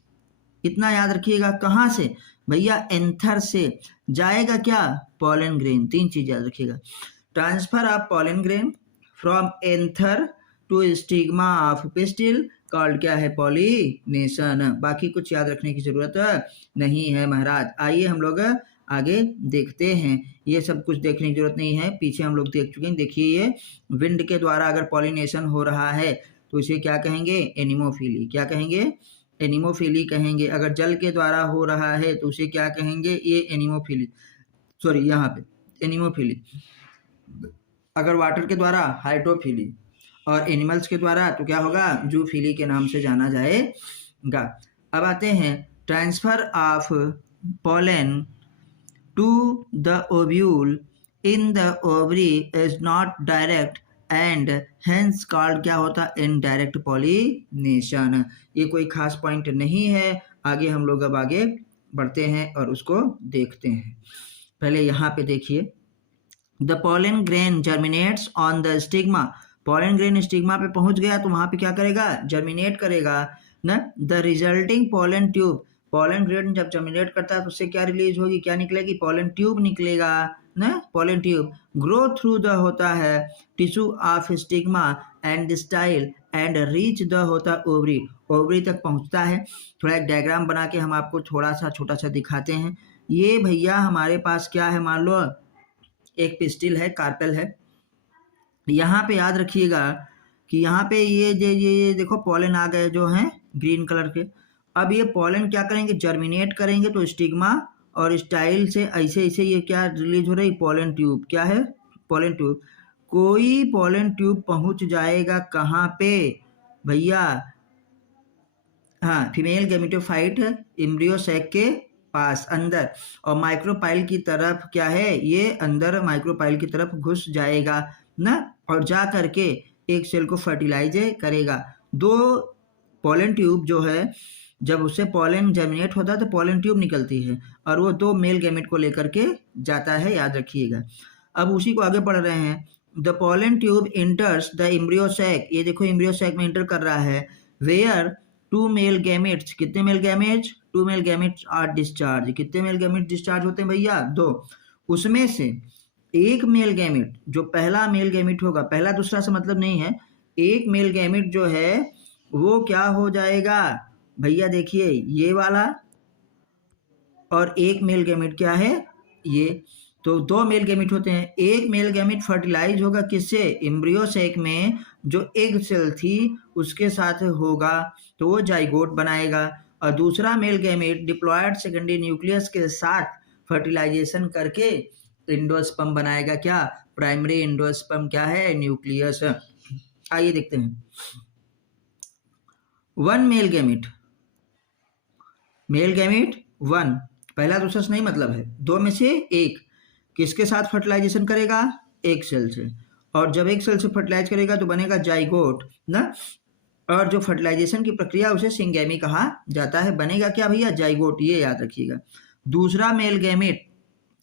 इतना याद रखिएगा। कहाँ से भैया, एंथर से जाएगा क्या, पॉलन ग्रेन। तीन चीज याद रखिएगा, transfer of pollen grain from anther to stigma of pistil called क्या है, पॉलिनेशन। बाकी कुछ याद रखने की जरूरत नहीं है महाराज। आइए हम लोग आगे देखते हैं, ये सब कुछ देखने की जरूरत नहीं है, पीछे हम लोग देख चुके हैं। देखिए ये विंड के द्वारा अगर पॉलिनेशन हो रहा है तो इसे क्या कहेंगे, एनिमोफिली। क्या कहेंगे, एनिमोफिली कहेंगे। अगर जल के द्वारा हो रहा है तो उसे क्या कहेंगे, ये एनिमोफिली, सॉरी यहाँ पे एनिमोफिली। अगर वाटर के द्वारा हाइड्रोफिली, और एनिमल्स के द्वारा तो क्या होगा, जूफिली के नाम से जाना जाएगा। अब आते हैं, transfer of pollen to the ovule in the ovary is not direct and hence called क्या होता, इनडायरेक्ट पॉलिनेशन। ये कोई खास पॉइंट नहीं है, आगे हम लोग अब आगे बढ़ते हैं और उसको देखते हैं। पहले यहाँ पे देखिए, the pollen grain germinates on the stigma. Pollen grain stigma पे पहुंच गया तो वहां पे क्या करेगा, जर्मिनेट करेगा ना। The resulting pollen tube, pollen grain जब जर्मिनेट करता है तो उससे क्या रिलीज होगी, क्या निकलेगी, पोलन ट्यूब निकलेगा ना। Pollen tube grow through the होता है tissue of stigma and style and reach the होता ओवरी, ओवरी तक पहुंचता है। थोड़ा एक डायग्राम बना के हम आपको थोड़ा सा छोटा सा दिखाते हैं। ये भैया हमारे पास क्या है, मान लो एक पिस्टिल है, कार्पेल है। यहाँ पे याद रखिएगा कि यहाँ पे ये देखो पोलन आ गए जो हैं ग्रीन कलर के। अब ये पोलन क्या करेंगे, जर्मिनेट करेंगे तो स्टिग्मा और स्टाइल से ऐसे ऐसे ये क्या रिलीज हो रही, पोलन ट्यूब। क्या है, पोलन ट्यूब। कोई पोलन ट्यूब पहुंच जाएगा कहाँ पे भैया, हाँ, फीमेल गैमेटोफाइट एम्ब्रियो सैक के पास अंदर, और माइक्रोपाइल की तरफ क्या है, ये अंदर माइक्रोपाइल की तरफ घुस जाएगा ना, और जा करके एक सेल को फर्टिलाइज करेगा। दो पोलन ट्यूब जो है, जब उससे पोलन जर्मिनेट होता है तो पोलन ट्यूब निकलती है और वो दो मेल गैमेट को लेकर के जाता है, याद रखिएगा। अब उसी को आगे पढ़ रहे हैं। The pollen tube enters the embryo sac, ये देखो एम्ब्रियो सैक में इंटर कर रहा है। वेयर टू मेल गैमेट्स, कितने male gametes, two male gametes are discharge. कितने मेल गैमेट डिस्चार्ज होते हैं भैया, दो। उसमें से एक मेल गैमेट, जो पहला मेल गैमेट होगा, पहला दूसरा से मतलब नहीं है, एक मेल गैमेट जो है वो क्या हो जाएगा भैया, देखिए ये वाला, और एक मेल गैमेट क्या है, ये। तो दो मेल गैमेट होते हैं। एक मेल गैमेट फर्टिलाइज होगा किससे, एम्ब्रियो सैक में जो एग सेल थी उसके साथ होगा तो वो जाइगोट बनाएगा, और दूसरा male gamete diploid secondary nucleus के साथ फर्टिलाइजेशन करके एंडोस्पर्म बनाएगा। क्या, प्राइमरी एंडोस्पर्म क्या है, न्यूक्लियस। आइए देखते हैं। वन मेल गैमेट वन, पहला दूसरा से नहीं मतलब है, दो में से एक किसके साथ फर्टिलाइजेशन करेगा, एक सेल से, और जब एक सेल से फर्टिलाइज करेगा तो बनेगा जाइगोट ना, और जो फर्टिलाइजेशन की प्रक्रिया उसे सिंगैमी कहा जाता है। बनेगा क्या भैया, जाइगोट, ये याद रखिएगा। दूसरा मेल गैमेट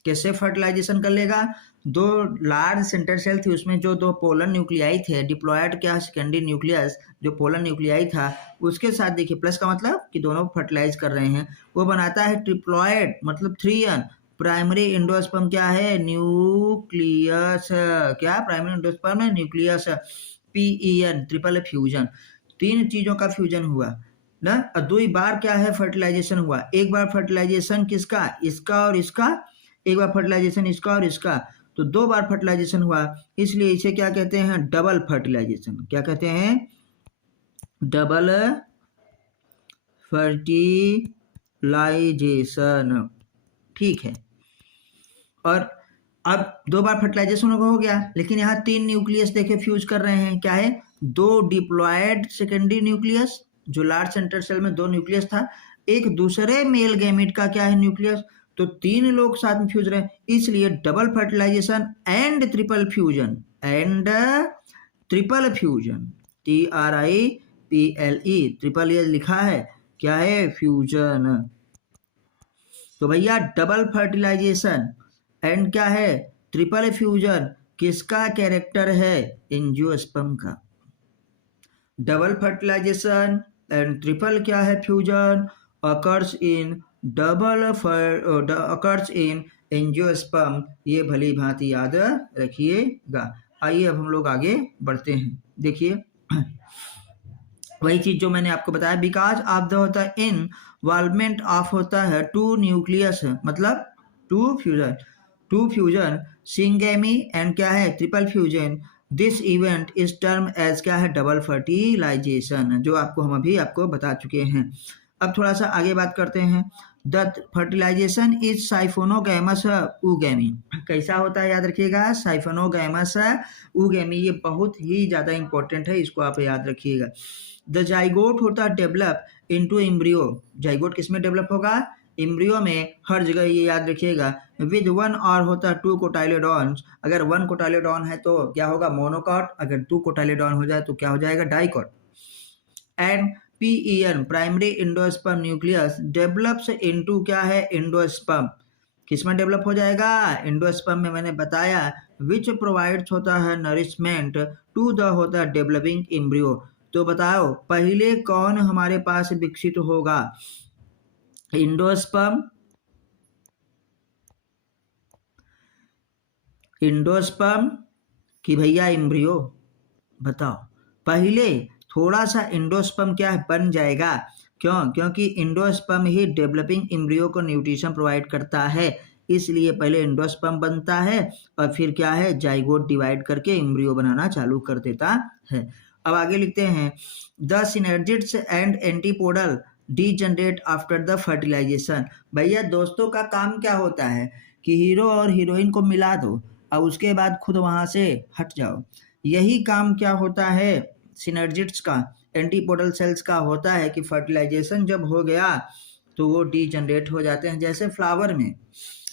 कैसे फर्टिलाइजेशन कर लेगा, दो लार्ज सेंटर सेल थी उसमें जो दो पोलन न्यूक्लियाई थे, डिप्लॉयड क्या सेकेंडरी न्यूक्लियस, जो पोलन न्यूक्लियाई था उसके साथ, देखिए प्लस का मतलब कि दोनों फर्टिलाइज कर रहे हैं, वो बनाता है ट्रिप्लॉयड मतलब 3n। प्राइमरी एंडोस्पर्म क्या है, न्यूक्लियस। क्या, प्राइमरी एंडोस्पर्म है न्यूक्लियस, PEN, ट्रिपल फ्यूजन, तीन चीजों का फ्यूजन हुआ ना। और दो बार क्या है, फर्टिलाइजेशन हुआ। एक बार फर्टिलाइजेशन किसका, इसका और इसका, एक बार फर्टिलाइजेशन इसका और इसका, तो दो बार फर्टिलाइजेशन हुआ, इसलिए इसे क्या कहते हैं, डबल फर्टिलाइजेशन। क्या कहते हैं, डबल फर्टिलाइजेशन, ठीक है। और अब दो बार फर्टिलाइजेशन हो गया, लेकिन यहाँ तीन न्यूक्लियस देखे फ्यूज कर रहे हैं। क्या है, दो डिप्लॉयड सेकेंडरी न्यूक्लियस, जो लार्ज सेंटर सेल में दो न्यूक्लियस था, एक दूसरे मेल गैमेट का क्या है न्यूक्लियस, तो 3 लोग साथ में फ्यूज रहे, इसलिए double fertilisation and triple fusion, TRIPLE, triple ये लिखा है क्या है, फ्यूजन। तो भैया डबल फर्टिलाइजेशन एंड क्या है, ट्रिपल फ्यूजन किसका कैरेक्टर है, एंजियोस्पर्म का। डबल फर्टिलाइजेशन एंड ट्रिपल क्या है, फ्यूजन अकर्स इन एंजियोस्पर्म, ये भली भांति याद रखिएगा। आइए अब हम लोग आगे बढ़ते हैं। देखिए वही चीज जो मैंने आपको बताया, बिकॉज ऑफ द होता है इनवॉल्वमेंट ऑफ होता है टू न्यूक्लियस, मतलब टू फ्यूजन सिंगेमी एंड क्या है, triple fusion, this event is term as क्या है, डबल फर्टिलाइजेशन, जो आपको हम अभी आपको बता चुके हैं। अब थोड़ा सा आगे बात करते हैं। द फर्टिलाइजेशन इज साइफोनोगैमस ऊगेमी, कैसा होता है याद रखिएगा, साइफोनोगैमस ऊगेमी, ये बहुत ही ज़्यादा इंपॉर्टेंट है, इसको आप याद रखिएगा। द जाइगोट होता है डेवलप इनटू एम्ब्रियो, जाइगोट किस में डेवलप होगा, एम्ब्रियो में, हर जगह ये याद रखिएगा। विद 1 और होता है 2 कोटाइलेडॉन्स, अगर 1 कोटाइलेडॉन है तो क्या होगा, मोनोकॉट, अगर 2 कोटाइलेडॉन हो जाए तो क्या हो जाएगा, dicot. And PEN primary endosperm nucleus develops into क्या है, इंडोस्पर्म, किसमें डेवलप हो जाएगा, इंडोस्पर्म में, मैंने बताया। विच प्रोवाइड्स होता है नरिशमेंट टू द होता है डेवलपिंग एम्ब्रियो, तो बताओ पहले कौन हमारे पास विकसित होगा, इंडोस्पर्म कि भैया एम्ब्रियो, बताओ पहले थोड़ा सा इंडोस्पर्म क्या है, बन जाएगा, क्यों, क्योंकि इंडोस्पर्म ही डेवलपिंग एम्ब्रियो को न्यूट्रिशन प्रोवाइड करता है, इसलिए पहले इंडोस्पर्म बनता है और फिर क्या है, जाइगोट डिवाइड करके एम्ब्रियो बनाना चालू कर देता है। अब आगे लिखते हैं, the synergids and antipodal degenerate after the fertilisation, भैया दोस्तों का काम क्या होता है कि हीरो और हीरोइन को मिला दो और उसके बाद खुद वहां से हट जाओ, यही काम क्या होता है सिनर्जिड्स का, एंटीपोडल सेल्स का होता है कि फर्टिलाइजेशन जब हो गया तो वो डीजनरेट हो जाते हैं। जैसे फ्लावर में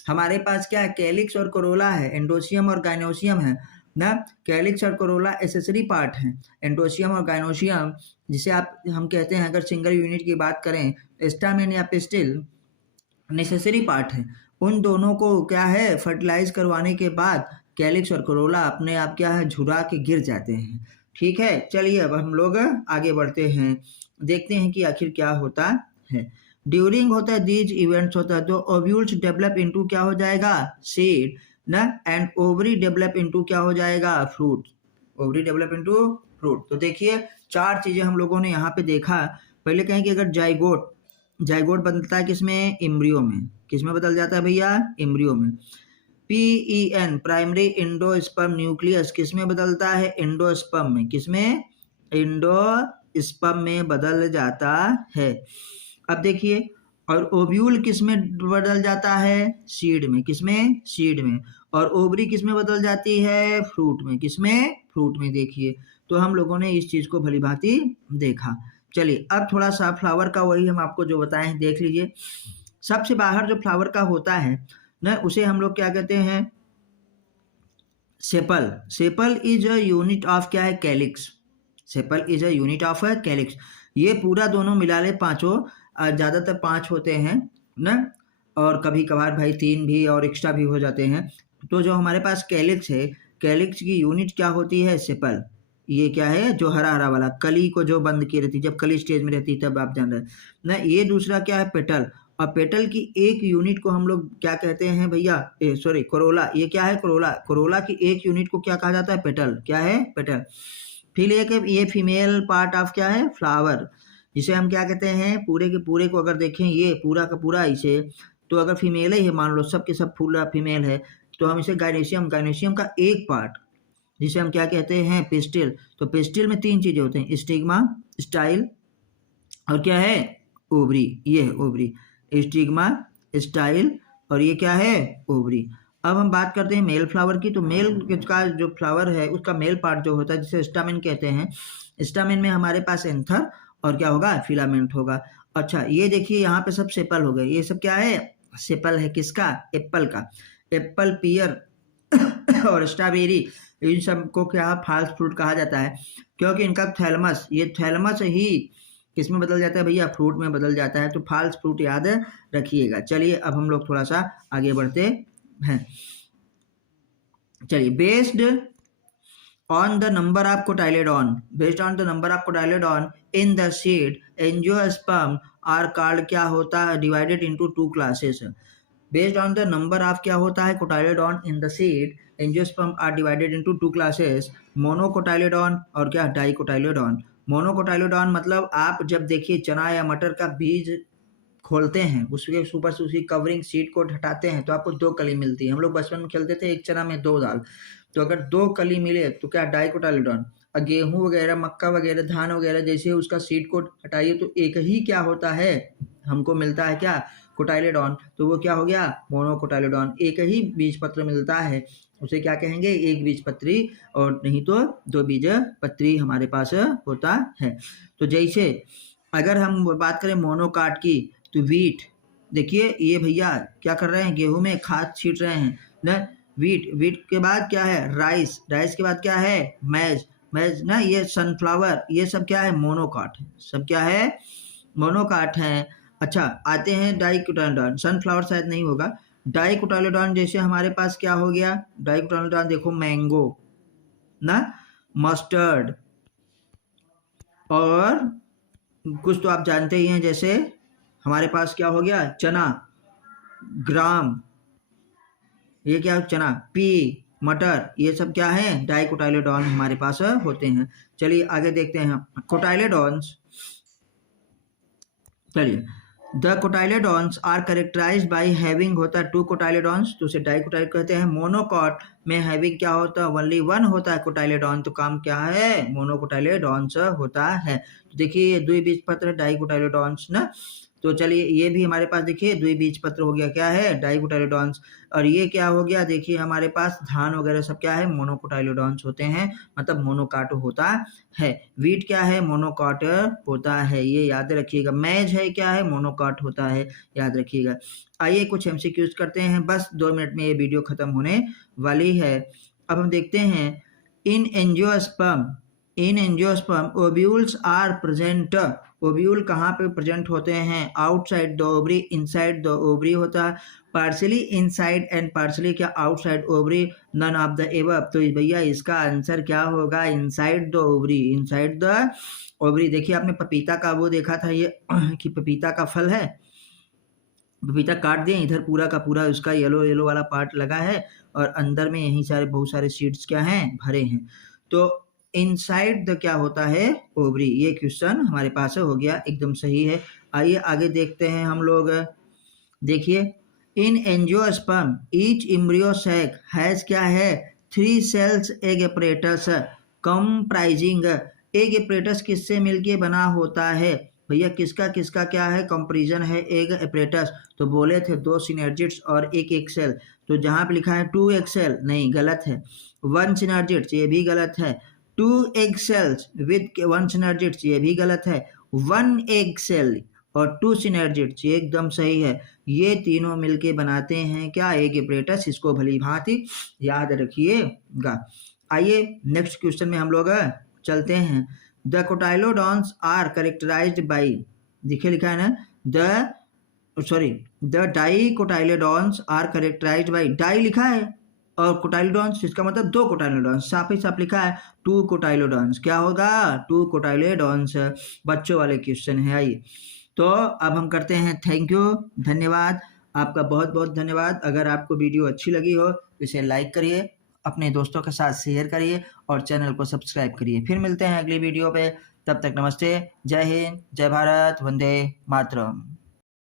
हमारे पास क्या है, कैलिक्स और कोरोला है, एंडोसियम और गाइनोसियम है ना, कैलिक्स और कोरोला एसेसरी पार्ट हैं, एंडोसियम और गाइनोसियम जिसे हम कहते हैं, अगर सिंगल यूनिट की बात करें, स्टामेन या पिस्टिल नेसेसरी पार्ट है, उन दोनों को क्या है, फर्टिलाइज करवाने के बाद कैलिक्स और कोरोला अपने आप क्या है, झुरा के गिर जाते हैं। ठीक है, चलिए अब हम लोग आगे बढ़ते हैं, देखते हैं कि आखिर क्या होता है। ड्यूरिंग होता है दीज इवेंट्स होता है, तो ओव्यूल्स डेवलप इनटू क्या हो जाएगा, सीड ना, एंड ओवरी डेवलप इनटू क्या हो जाएगा, fruit, ovary develop into fruit. तो देखिए 4 चीजें हम लोगों ने यहाँ पे देखा। पहले कहें कि अगर जाइगोट बदलता है किसमें, एम्ब्रियो में, किसमें बदल जाता है भैया, एम्ब्रियो में। PEN प्राइमरी इंडोस्पर्म न्यूक्लियस किसमें बदलता है, इंडोस्पर्म में, किसमें, इंडोस्पर्म में बदल जाता है। अब देखिए, और ओव्यूल किसमें बदल जाता है, सीड में, किसमें, सीड में, और ओवरी किसमें बदल जाती है, फ्रूट में, किसमें, फ्रूट में। देखिए तो हम लोगों ने इस चीज को भली भांति देखा। चलिए अब थोड़ा सा फ्लावर का वही हम आपको जो बताए हैं देख लीजिए। सबसे बाहर जो फ्लावर का होता है ना, उसे हम लोग क्या कहते हैं, sepal. Sepal is a unit of क्या है, calyx, sepal is a unit of calyx. ये पूरा दोनों मिला ले पांचों, ज्यादातर 5 होते हैं ना, और कभी कभार भाई 3 भी और एक्स्ट्रा भी हो जाते हैं। तो जो हमारे पास कैलिक्स है, कैलिक्स की यूनिट क्या होती है, सेपल। ये क्या है, जो हरा हरा वाला, कली को जो बंद की रहती, जब कली स्टेज में रहती तब आप जान रहे ना। ये दूसरा क्या है, पेटल, और पेटल की एक यूनिट को हम लोग क्या कहते हैं भैया, सॉरी कोरोला, ये क्या है, कोरोला, कोरोला की एक यूनिट को क्या कहा जाता है, पेटल, क्या है, पेटल। फिर एक ये फीमेल पार्ट ऑफ क्या है, फ्लावर, जिसे हम क्या कहते हैं, पूरे के पूरे को अगर देखें, ये पूरा का पूरा इसे, तो अगर फीमेल ही है, मान लो सब के सब फूल फीमेल है, तो हम इसे गाइनेशियम, गाइनेशियम का एक पार्ट जिसे हम क्या कहते हैं, पिस्टिल। तो पिस्टिल में 3 चीजें होते हैं, स्टिग्मा, स्टाइल और क्या है, ओवरी। ये है ओवरी, स्टिग्मा, स्टाइल और ये क्या है, ओवरी। अब हम बात करते हैं मेल फ्लावर की। तो मेल का जो फ्लावर है उसका मेल पार्ट जो होता है जिसे स्टामेन कहते हैं, स्टामेन में हमारे पास एंथर और क्या होगा, फिलामेंट होगा। अच्छा ये देखिए यहाँ पे सब सेपल हो गए, ये सब क्या है, सेपल है किसका? एप्पल का। एप्पल, पियर और स्ट्रॉबेरी, इन सबको क्या फॉल्स फ्रूट कहा जाता है, क्योंकि इनका थैलमस, ये थैलमस ही किसमें बदल जाता है भैया? फ्रूट में बदल जाता है। तो फॉल्स फ्रूट याद रखिएगा। चलिए अब हम लोग थोड़ा सा आगे बढ़ते हैं। चलिए, based on the number of cotyledon, based on the number of cotyledon in the seed, angiosperm are called क्या होता है? divided into two classes. Based on the number of क्या होता है? cotyledon in the seed, angiosperm are divided into two classes, monocotyledon और क्या? dicotyledon. monocotyledon मतलब आप जब देखिए चना या मटर का बीज खोलते हैं, उसके ऊपर से उसकी कवरिंग सीड को हटाते हैं तो आपको दो कली मिलती है। हम लोग बचपन में खेलते थे एक चना में दो दाल, तो अगर दो कली मिले तो क्या? डाइकोटाइलेडॉन। और गेहूं वगैरह, मक्का वगैरह, धान वगैरह जैसे उसका सीड को हटाइए तो एक ही क्या होता है? हमको मिलता है क्या? कोटाइलेडॉन। तो वो क्या हो गया? मोनोकोटाइलेडॉन। एक ही बीज पत्र मिलता है, उसे क्या कहेंगे? एक बीज पत्री, और नहीं तो दो बीज पत्री हमारे पास होता है। तो जैसे अगर हम बात करें मोनोकाट की, तो वीट, देखिए ये भैया क्या कर रहे हैं? गेहूं में खाद छींट रहे हैं ना। वीट के बाद क्या है? राइस के बाद क्या है? मैज ना। ये सनफ्लावर, ये सब क्या है? मोनोकाट है। सब क्या है? मोनोकाट है। अच्छा, आते हैं डाइकोटाइलेडॉन। सनफ्लावर शायद नहीं होगा। डाइकोटाइलेडॉन जैसे हमारे पास क्या हो गया? डाइकोटाइलेडॉन देखो, मैंगो ना, मस्टर्ड, और कुछ तो आप जानते ही हैं, जैसे हमारे पास क्या हो गया? चना, ग्राम, ये क्या? चना, पी, मटर, ये सब क्या है? डाइकोटाइलेडॉन हमारे पास होते हैं। चलिए आगे देखते हैं कोटाइलेडॉन्स। चलिए, the cotyledons are characterized by having होता है टू कोटाइलेडॉन्स, तो उसे डाइकोटाइल कहते हैं। मोनोकॉट में हैविंग क्या होता है? ओनली वन होता है कोटाइलेडॉन, तो काम क्या है? मोनोकोटाइलेडॉन्स होता है। तो देखिए ये द्विबीजपत्र डाइकोटाइलेडॉन्स ना। तो चलिए ये भी हमारे पास देखिए द्विबीजपत्र हो गया, क्या है? डाइकोटाइलेडॉन्स। और ये क्या हो गया? देखिए हमारे पास धान वगैरह सब क्या है? मोनोकोटाइलेडॉन्स होते हैं, मतलब मोनोकाट होता है। वीट क्या है? मोनोकाट होता है, ये याद रखिएगा। मैज है क्या है? मोनोकाट होता है, याद रखिएगा। आइए कुछ एमसीक्यूज करते हैं, बस 2 मिनट में ये वीडियो खत्म होने वाली है। अब हम देखते हैं, in angiosperm ovules are present. Ovule कहाँ पे प्रेजेंट होते हैं? Outside the ovary, inside the ovary होता है। पार्शली इनसाइड एंड पार्शली क्या? Outside ovary, none of the above. तो भैया इसका आंसर क्या होगा? Inside the ovary, inside the ovary. देखिए आपने पपीता का वो देखा था ये कि पपीता का फल है, पपीता काट दिए, इधर पूरा का पूरा उसका येलो वाला पार्ट लगा है और अंदर में यही सारे बहुत सारे सीड्स क्या हैं? भरे हैं। तो इनसाइड द क्या होता है? ओवरी। ये क्वेश्चन हमारे पास हो गया, एकदम सही है। आइए आगे देखते हैं हम लोग। देखिए, in angiosperm each embryo sac has क्या है? 3 cells egg apparatus comprising. Egg apparatus किससे मिलके बना होता है? भैया किसका किसका क्या है? कंपेरिजन है एग एपरेटस। तो बोले थे 2 सिनर्जिड्स और 1 एग सेल, तो जहाँ पे लिखा है 2 एग सेल, नहीं गलत है। 1 सिनर्जिड्स, ये भी गलत है। 2 एग सेल्स विद 1 सिनर्जिड्स, ये भी गलत है। 1 एग सेल और 2 सिनर्जिड्स, ये एकदम सही है। ये तीनों मिलके बनाते हैं क्या? Egg apparatus. इसको भली भांति याद रखिएगा। आइए नेक्स्ट क्वेश्चन में हम लोग चलते हैं। The cotyledons are characterized by, देखिए लिखा है ना, the dicotyledons are characterized by, di लिखा है और कोटाइलेडॉन्स, इसका मतलब 2 कोटाइलेडॉन्स, साफ ही साफ लिखा है 2 कोटाइलेडॉन्स। क्या होगा? 2 कोटाइलेडॉन्स। बच्चों वाले क्वेश्चन है। आइए तो अब हम करते हैं थैंक यू, धन्यवाद, आपका बहुत बहुत धन्यवाद। अगर आपको वीडियो अच्छी लगी हो तो इसे लाइक करिए, अपने दोस्तों के साथ शेयर करिए और चैनल को सब्सक्राइब करिए। फिर मिलते हैं अगली वीडियो पे, तब तक नमस्ते, जय हिंद, जय भारत, वंदे मातरम।